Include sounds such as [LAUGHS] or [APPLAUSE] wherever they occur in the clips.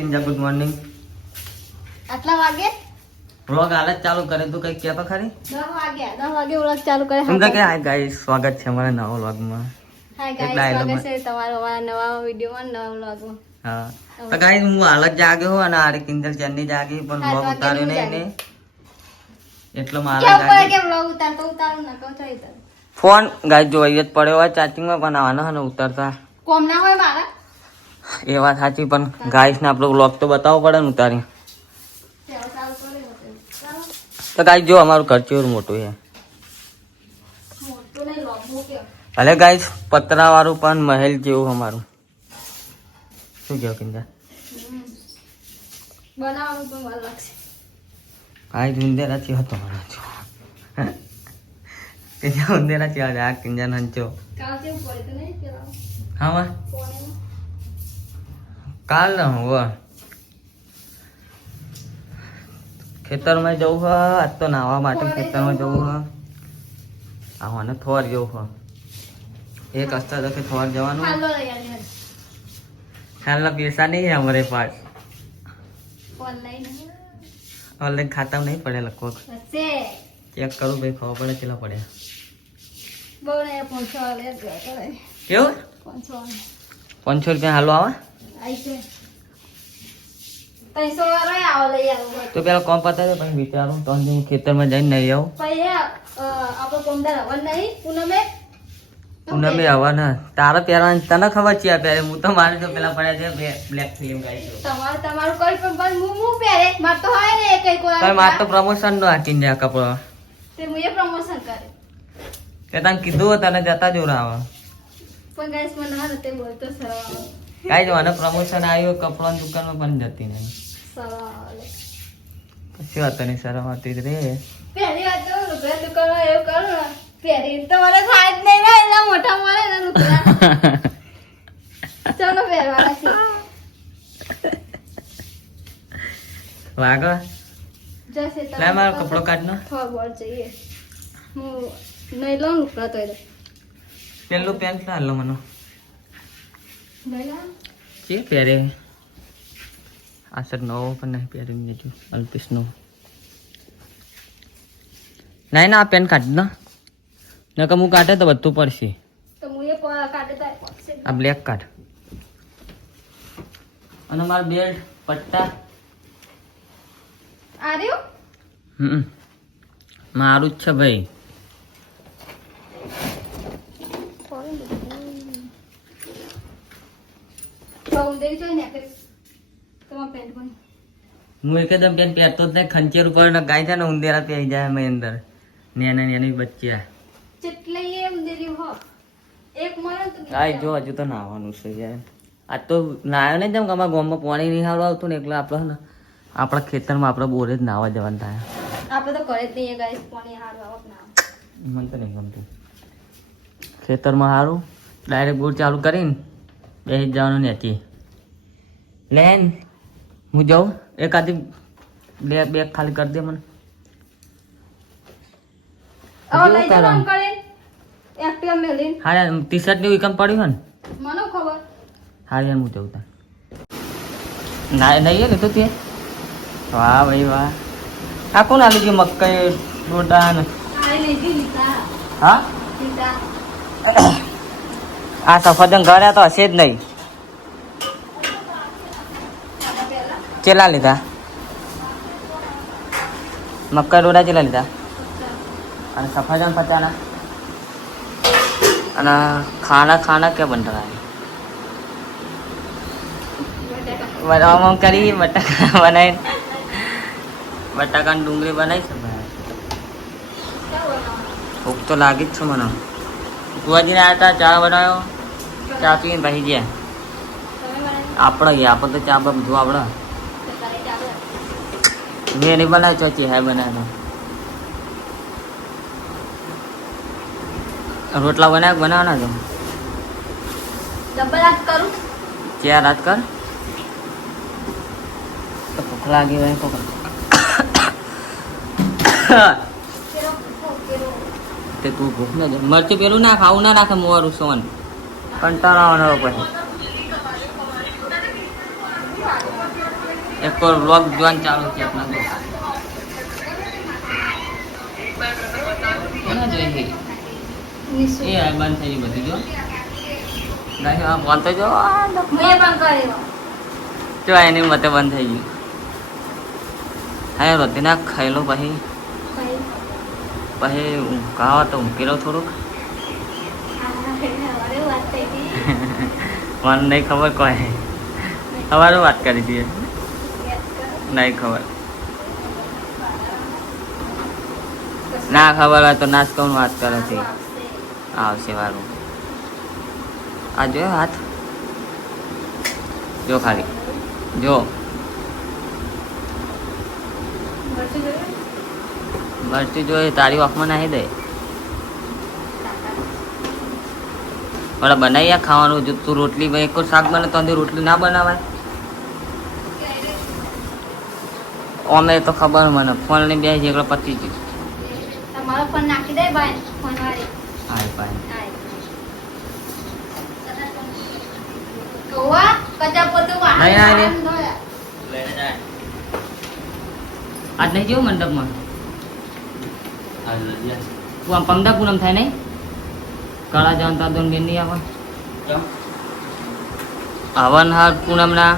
કિંજા good morning આટલા વાગે? Vlog હાલ જ ચાલુ કરે. તું કઈ કહેતો ખરી? 10 વાગે 10 વાગે વ્લોગ ચાલુ કરે. સમજા કે હાય ગાઈસ સ્વાગત છે અમારા નવા વ્લોગમાં હાય ગાઈસ સ્વાગત છે તમારો અમારા નવા વિડીયોમાં નવા વ્લોગમાં હા. તો ગાઈસ હું હાલ જ જાગ્યો અને આરે કિંજલ ચેનની જાગી પણ વ્લોગ ઉતાર્યો નહીં ને. એટલો મારા જાગ્યો કે વ્લોગ ઉતારતો? ઉતારું ના કહો છો ફોન ગાઈસ જ પડ્યો હોય ચાર્જિંગમાં પણ આવવાનો હે ને ઉતરતા. કોમ ના હોય મારા? એ વાત સાચી પણ ગાઈસ ને આપણો વ્લોગ તો બતાવવો પડે ને. ચાલો તો ગાઈસ જો અમારું ખર્ચ્યું મોટું છે. ભલે ગાઈસ પતરા વાળું પણ મહેલ જેવું અમારું. શું કહો કિંજા? આજ ઉંદેરા છે હતો મારા. છો કિંજા ઉંદેરા છે. આ કિંજા નંચો હા કાલ ના હોવા ખેતરમાં જવું હ. આજ તો નાહવા માટે ખેતરમાં જવું હ. આવાને થોર જવું હ. એક હસ્તા તકે થોર જવાનું. હાલના પૈસા નહીં હે અમારે પાસ. ઓનલાઈન ખાતા નહીં પડે લગભગ ચેક કરું ભાઈ ખબર પડે કેટલા કરે કેવું? પાંચસો રૂપિયા હાલો આવે. તો પેલા કોમ પતા દે પછી વિચારું તો હું ખેતરમાં જઈને નહીં આવું. આપણો કોમદાર હવન નહીં પૂનમે? પૂનમે આવવાના તારા પહેરવાની તને ખબર છે આ પહેરે. હું તો મારે તો પેલા પડ્યા છે બ્લેક ફિલ્મ ગાઈ છે. તમારું તમારું કોઈ પણ પણ હું હું પહેરે? માર તો હોય ને કઈ કોઈ પણ તો પ્રમોશન નો હાકીને જાય કપડો. તે હું પ્રમોશન કરે. કે તને કીધું તને જતા જોરાવા પણ ગાઈસ મને હા તે બોલતો સરવા કાંઈ જવાનું પ્રમોશન આવ્યું કપડાની દુકાનમાં પણ જતી નહીં. પછી વાત નહીં શરમ આવતી રે? પહેલી વાત તો લુગડા દુકાનમાં એવું કરું પહેરી તો મને થાય જ નહીં ને એટલા મોટા મળે ને લુગડા. ચાલો પહેરવાના છે વાગો જશે લે મારો કપડો કાઢનો. જઈએ. હું નહીં લઉં લુગડા તો પેલું પેન્ટ હાલો મને. છે પહેરે આસર સર નવો પણ નહીં પહેરી બીજું અલ્પીસ નો નહીં ના આ પેન કાઢ ના નકર હું કાઢે તો બધું પડશે આ બ્લેક કાઢ અને મારા બેલ્ટ પટ્ટા આ રહ્યું હમ મારું જ છે ભાઈ તો હું એકદમ પેન પહેરતો જ નહીં ખંચેર ઉપર ને ગાય છે ને ઉંદેરા પહેરી જાય મેં અંદર. નેના નેની બચ્ચા ગાય જો હજુ તો નાવાનું છે યાર. આજ તો નાયો નહીં જેમ કે અમારા ગામમાં પાણી નહીં સારું આવતું ને એટલે આપણે ને આપણા ખેતરમાં આપણે બોરે જ નાવા જવાનું થાય. આપણે તો ઘરે જ નહીં ગાઈસ પાણી હારું આવક ના. મને તો નહીં ગમતું. ખેતરમાં સારું ડાયરેક્ટ બોર ચાલુ કરીને બેસી જવાનું નથી લેન હું જાઉં? એકાદી બે બેગ ખાલી કરી દે મને. હારે ટી શર્ટની વિકમ પડ્યું હોય ને? મને ખબર. હું જઉં ત્યાં ના નહીં લીધું તે વાહ ભાઈ વાહ. આ કોણ આલી ગયું મકાઈ ડોડા ને હા? આ સફરજન ઘરે તો હશે જ નહીં. કેટલા લીધા? મકાઈ ડોડા કેટલા લીધા? અને સફરજન પચાના અને ખાના ખાના કે બન રહ્યા બનાવવામાં કરી, બટાકા બનાવી બટાકાની ડુંગળી બનાવી ભૂખ તો લાગી જ છે મને. કુવાજીને આવ્યા હતા ચા બનાવ્યો, ચા પીને ભાઈ ગયા. આપણે ગયા, આપણે તો ચા બધું આપણે મેં નહીં બનાવ્યો ચોચી હે બનાવ્યો. રોટલા બનાવ્યા બનાવવાના છો? ડબલ હાથ કરું? ચા રાત કર? ભૂખ લાગી હોય તો તે ભૂખ ન મરચું પેલું ના ખાવું ના નાખે મોરું સોન. કંટાળો પછી. એક પર વ્લોગ જોવાનું ચાલુ છે આપણા કોના જોઈએ એ આ બંધ થઈ બધું જો. નહીં આ તો જો એની મતે બંધ થઈ ગયું. હા રોતી ના ખાઈ લો પછી? પછી ઊંઘાવા તો ઊંઘી લઉં થોડુંક. [LAUGHS] મને નહીં ખબર કોઈ. સવારે વાત કરી દઈએ. નહીં ખબર ના ખબર હોય તો નાચ કોણ વાત કરે છે. આવશે. વારું. આ જો હાથ. જો ખાલી. જો. મરચું જોઈએ તારી વાફમાં નાખી દે. પણ બનાવી ખાવાનું. જો તું રોટલી એક શાક બને તો રોટલી ના બનાવાય. અમે તો ખબર મને. ફોન લઈને બે એકલો પતી ગયું. તમારો ફોન નાખી દે ભાઈ ફોન વાળી. હાય ભાઈ. કૌવા કચા પોતું નહીં, નહીં. આજ નહીં જેવું મંડપમાં? તું આમ પમદા પૂનમ થાય નહીં? કાળા જવાનું તા દોન નહીં આવે? હવન હાર પૂનમના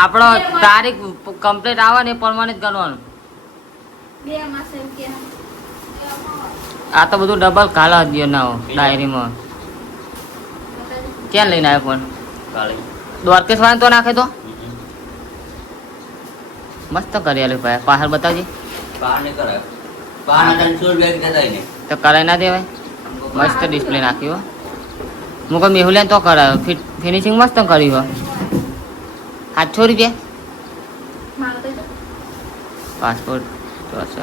આપણો તારીખ કમ્પ્લીટ આવે ને એમ કે. આ તો બધું ડબલ કાલા જ ના ડાયરીમાં ક્યાં લઈને આવ્યો ફોન દ્વારકેશ વાળા તો નાખે તો? મસ્ત કરી આલ્યું ભાઈ. પાછળ બતાવજે. તો કરાય ના દેવાય. મસ્ત ડિસ્પ્લે નાખ્યું હો. કહું મેહુલિયાને તો કરાયો. ફિનિશિંગ મસ્ત કર્યું હો. સાતસો રૂપિયા? તો. પાસપોર્ટ ચોસઠ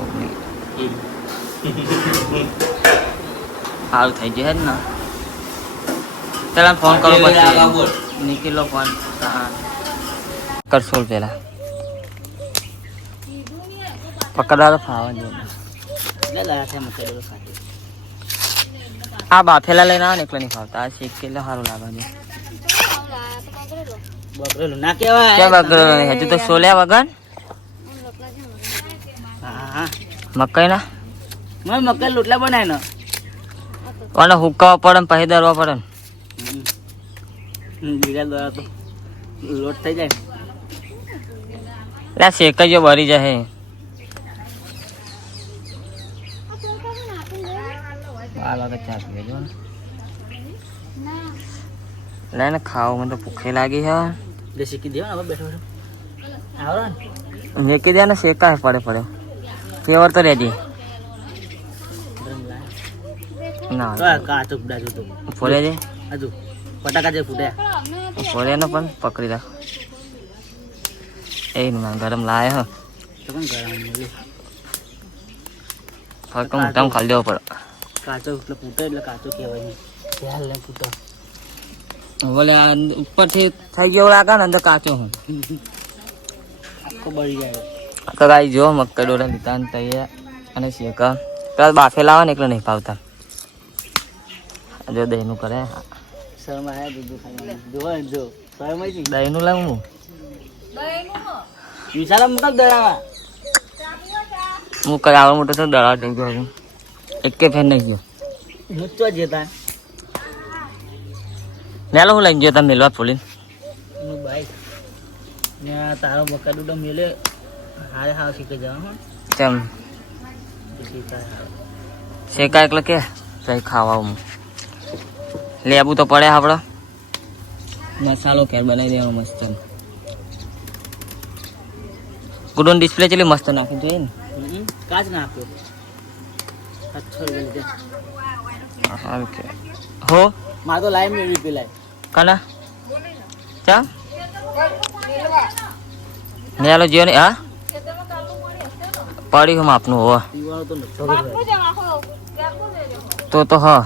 ઓગણીસ. સારું થઈ જશે ને? ચાલ ફોન કરો પછી. નીકળો ફોન કરશો પેલા. પકડવા ફાવા જોઈએ આ બાફેલા લઈને આવે ને એકલા નહીં ફાવતા. આ શીખ કેટલો સારું લાગે છે. ના ક્યાં હજુ તો સોલ્યા વગર? હા હા. મકાઈ ના મને મકાઈ લોટલા બનાય ને હુકાવા પડે ને પછી દરવા પડે ને. બીજા દ્વારા તો લોટ થઈ જાય. એટલે શેક જ ભરી જાય લઈને ખાવું મને તો ભૂખે લાગી છે. જે શીખી દેવા હવે બેઠો બેઠો. આવડે ને. શેકા દે ને શેકાય પડે પડે. ફેવર તો રહેજે. ના તો આ કાચો ફૂટા જો તો. ફોલે દે. આજુ પટાકા જે ફૂટ્યા ફોલે ને પણ પકડી રાખ. એ ના ગરમ લાય હો. તો પણ ગરમ મળે ફક્ત મોટામાં ખાલી દેવો પડે. કાચો એટલે ફૂટે એટલે કાચો કહેવાય નહીં. ધ્યાન લે ફૂટો. બોલે ઉપરથી થઈ ગયો લાગે ને અંદર કાચો હું આખો બળી જાય તો ગાઈ જો મક્કા ડોરા લીધા ને તૈયાર. અને શેકા. પેલા બાફેલા આવે ને એટલે નહીં ભાવતા જો દહીંનું કરે. શરમ આયા દૂધ જો દહીંનું લાવું? વિશાલા મુકામ દડાવા હું કરે આવડો મોટો તો દડા થઈ ગયો એક કે ફેર નહીં ગયો. મુચ્ચો જતા. નેલો હું લઈને ગયો તમે મેલવા ફૂલીને. હું બાઈક. ને તારો બકાડું તો મેલે. હારે હાવ શીખી જવા હાવ. શેકા એટલે કે? કઈ ખાવા હું લેવું તો પડે આપણે મસાલો કેર બનાવી દેવાનો મસ્ત. ગુડોન ડિસ્પ્લે ચેલી મસ્ત નાખી જોઈએ ને કાચ નાખ્યો. હો મારે તો લાઈવ મેળવી પેલા કના ચા નેલો જીઓ ને હા પડી હું આપનું હો પીવાનો તો નતો જ તો તો હા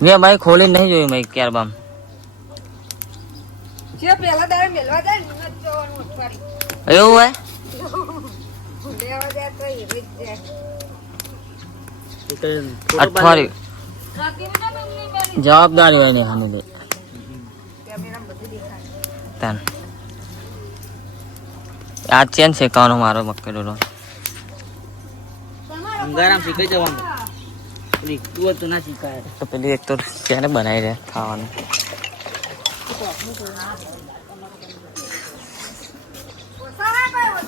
મેં ભાઈ ખોલી નહીં જોયું ભાઈ ક્યાર બામ એવું હોય અઠવાડિયું જવાબદારી હોય ને સામે લે તાન. આ ચેન શેકવાનો મારો મક્કેડો ગરમ શીખાઈ જવાનું. પેલી તું હતું ના શીખાય. તો પેલી એક તો ક્યારે બનાવી રહે ખાવાનું.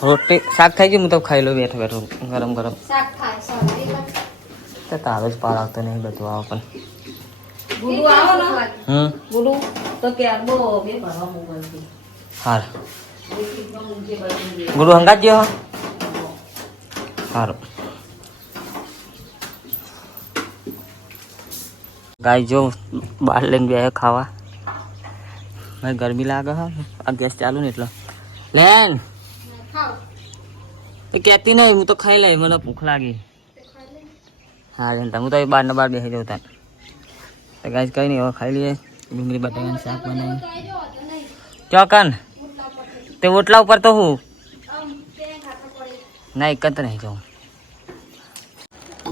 રોટલી શાક થઈ ગયું? હું તો ખાઈ લઉં બેઠો બેઠો. ગરમ ગરમ. તો તારો જ પાર આવતો નહીં બધું આવો પણ. ગુડુ આવો ને? હમ? બહુ બે ભરવા મોકલતી હાર. ગુરુ હંગાત ગયો સારું ગાય જો બહાર લઈને ગયા ખાવા. ભાઈ ગરમી લાગે હા? આ ગેસ ચાલુ ને એટલે. લેન. ખાવ એ કહેતી નહીં હું તો ખાઈ લઈ મને ભૂખ લાગી. હા જનતા હું તો બહાર બાર ને બહાર બેસી જાઉં તાર. તો ગાય કઈ નહીં હવે ખાઈ લઈએ. ડુંગળી બટાકાનું શાક બનાવ્યું ચોકન તે ઓટલા ઉપર તો હું? ના, એક જ નહીં જાઉં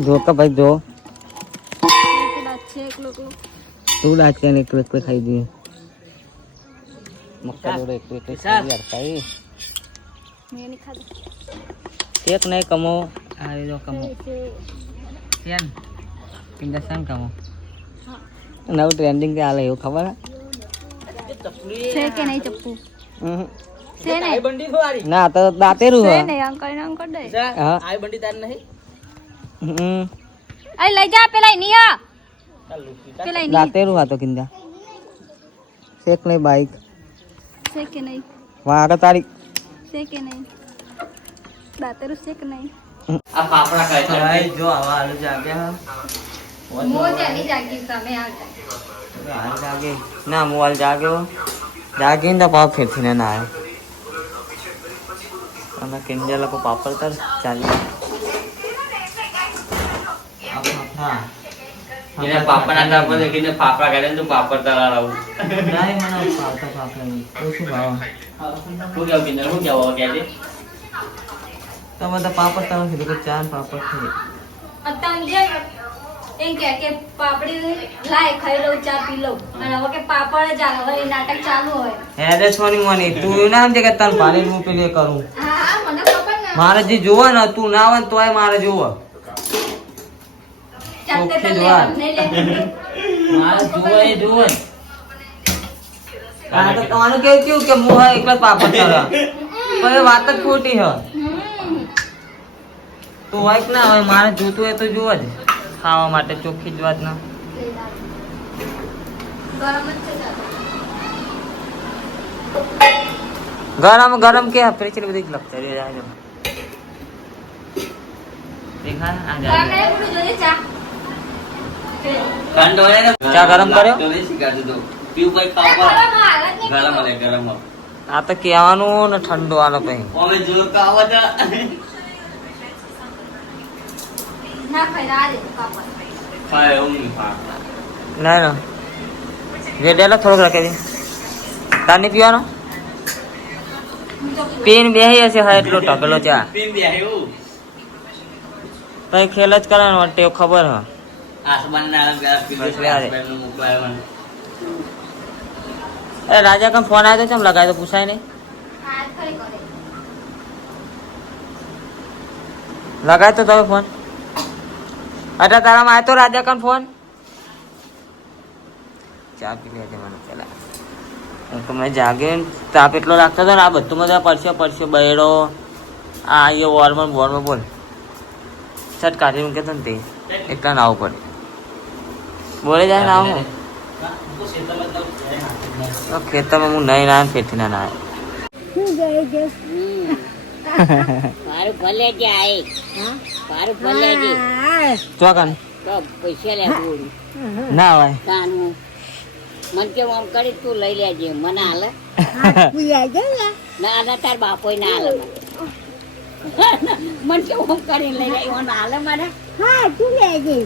જો કે ભાઈ, જો. તું લાજ ને એક એક ખાઈ દઈએ? મક્કા જોડે એક એક ખાઈ યાર ખાઈ એક નહીં, કમો. આવી જો કમો. કેમ? પિંડા સામ કમો. નવું ટ્રેન્ડિંગ ચાલે એવું ખબર હે? છે કે નહીં ચપ્પુ? છે ને? બંડી વાળી ના તો દાતેરું હે. ને અંકલ ને અંકલ દે. હા. આઈ બંડી તાર નહીં. અરે લઈ જા પેલા નિયા. પેલા દાંતેરું હતો કિંદા શેક નહીં બાઈક છે કે નહીં? વાગે તારી છે કે નહીં? દાતેરું શેક નહીં? આ પાપડા ખાય જો આવા આલુ જાગ્યા મો જાની જાગી તમે આવતા હાલ જાગે ના હું હાલ જાગ્યો જાગીને તો પાપ ફેરથી ના આવ્યો અને કિંજા લોકો પાપડ તર ચાલી એને પાપડ ના કાપડ દેખીને ફાફડા કાઢે ને તું પાપડ તારા લાવું નહીં મને ફાવતા ફાફડા નહીં ઓછું ભાવ શું કેવું કિન્નર શું કેવું કે છે તમે તો પાપડ તમે કીધું કે ચાર પાપડ થઈ અત્યારે જે એમ કે કે પાપડી લાય ખાઈ લઉં ચા પી લઉં. અને હવે કે પાપડ જ આવે હવે એ નાટક ચાલુ હોય. હેરે સોની મોની તું એવું ના સમજે કે તન ભારે હું પેલી કરું. હા મને ખબર ને. મારે જે જોવે ને તું ના આવે તોય મારે જોવે. ચોખ્ખી તો જ વાત. લે નહીં લે. મારે જોવે એ જોવે જ. આ તો તમારું કેવું કેવું કે હું હા એકલા પાપડ કરે. પણ એ વાત જ ખોટી હ. તો તું હોય ના હોય મારે જોતું હોય તો જોવા જ. ખાવા માટે ચોખ્ખી જ વાત ના ગરમ જ. ગરમ ગરમ કે છે બધી લગતા રે જાજો દેખા આ ગરમ ચા કર્યો? પીવું ભાઈ ખાવા ગરમ હાલ જ ગરમ આ તો કહેવાનું ને ઠંડુ આનો અમે જો તો. ના ખાઈ ના દે પાપડ ખાય એવું નહીં ફાફડા. ના ના રેડેલો થોડોક રાખી દે તારની પીવાનો હું તો પીવું. પીન બેહી હશે હા એટલો ટકેલો ચા પીન બે એવું. તઈ ખેલ જ કરવાનો ટેવ ખબર હ આસમાનના આલમ પેલા પીલું બસ લે આ દે. આસમાનનું મોકલાયો મને. એ રાજા કમ ફોન આવ્યો તો ચમ લગાવ્યો તો પૂછાય નહીં હા ખરી કરે લગાવ્યો તો તમે ફોન અટા તારામાં આવ્યો તો રાજા કન ફોન? ચા પી લેજે મને પેલા. હું તો મેં જાગે ને તાપ એટલો લાગતો હતો ને આ બધું બધા પરસ્યો પરસ્યો બેડો. આ એ વોર્મર વોર્મર બોલ. છટ કાઢી મૂકે ને તે. એકલા નાવ પડે. બોલે જાય નાવ હું ખેતરમાં હું નહીં ના ફેરથી ના ના મારું ભલે જાય. મારું ભલે જાય. ચોકન. પૈસા લે ના તાનું. મન કે આમ કરી તું લઈ લેજે મને હાલે. ના ના તાર બાપો ના હાલે મને. [LAUGHS] મન કે આમ કરી લઈ લે મને હાલે મને? હા તું લેજે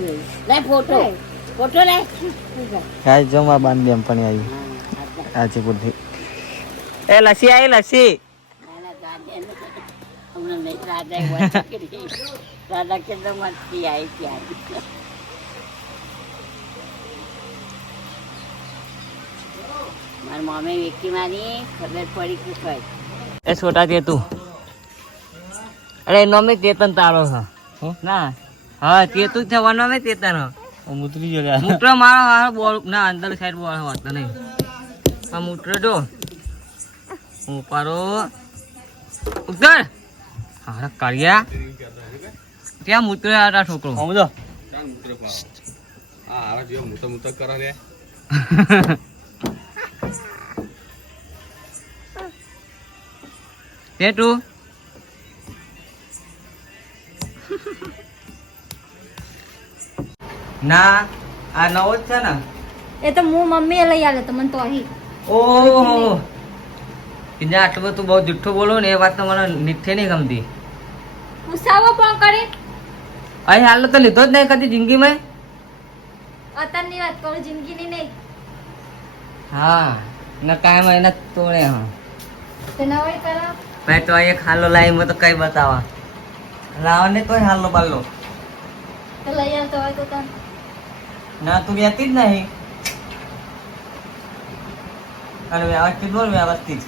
લે ફોટો. ફોટો લે. કાઈ જમા બાંધી એમ પણ આવી આજે બુદ્ધિ એ લસી આવી લસી. હમણાં નહીં? રાધા રાધા કે તો મસ્તી આવી ત્યાં મારી મમ્મી વેકી મારી ખબર પડી કે કઈ. એ છોટા તે તું. અરે એનો મેં ચેતન તારો છે ના. હા તે તું થવાનો વનો મેં ચેતન હ. ઉતરી મૂત્ર મારો હારો બોલ. ના અંદર સાઈડ બોલ વાતો નહીં. આ મૂત્ર જો. ઉપારો ઉતર. હારા કર્યા ત્યાં મૂત્ર આ છોકરો? સમજો. તે [LAUGHS] તું? [LAUGHS] ના આ નવો જ છે ને? એ તો હું મમ્મી લઈ આલે તમને તો અહીં ઓહો. બીજા આટલું બધું બહુ જુઠ્ઠું બોલો ને એ વાત તો મને નીઠે નહીં ગમતી. પૂછાવો ફોન કરી. અહીં હાલ તો લીધો જ નહીં કદી જિંદગીમાં. અતનની વાત કરું જિંદગીની નહીં. હા ન કાયમ એના તોડે હા. તો નવાઈ કરો ભાઈ તો એક હાલો લાઈન તો કઈ બતાવા. લાવો ને કોઈ હાલો બાલો. તો લઈ આવતો હોય તો ના તું વેતી જ નહીં. અને વ્યવસ્થિત બોલ વ્યવસ્થિત.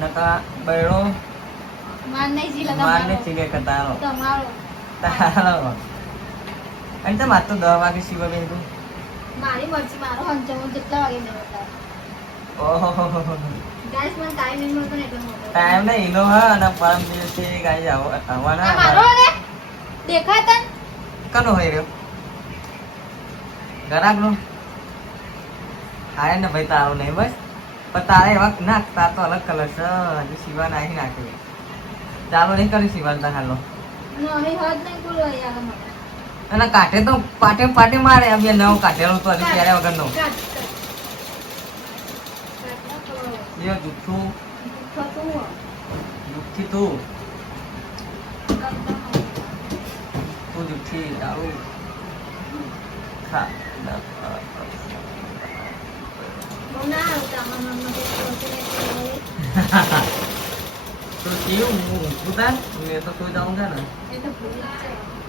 નકા બૈડો માર નહીં જી માર ને લગા ચીગે કે તારો. તારો અને તો માર તો દસ વાગે શિવા બેન તું મારી મરજી મારો હંચો હું જેટલા વાગે નહીં ઓહો. ગાઈસ મને ટાઈમ નહીં મળતો ને એટલે ટાઈમ ને ઈનો હા અને પરમ દિવસે ગાઈ આવ આવવાના મારો ને દેખાય તન? કનો હોય રહ્યો? ગરાક નો હારે ને ભાઈ તારો નહીં બસ પણ તારે એવા નાખ તાર તો અલગ કલર છે. હજી શિવા નાખી નાખ્યું. ચાલો નહીં કરી શિવા તાર હાલો અને કાંઠે તો પાટે પાટે મારે આ બે નવ કાઢેલો તો હજી ત્યારે વગર નો. એ જુઠ્ઠું. જુઠ્ઠી તું. તું. જુઠ્ઠી દારૂ. ખા ના આવતા મારા મનમાં કંઈ સોચે નહીં કે હવે તો કેવું હું ઊંઘું તાર મેં તો કોઈ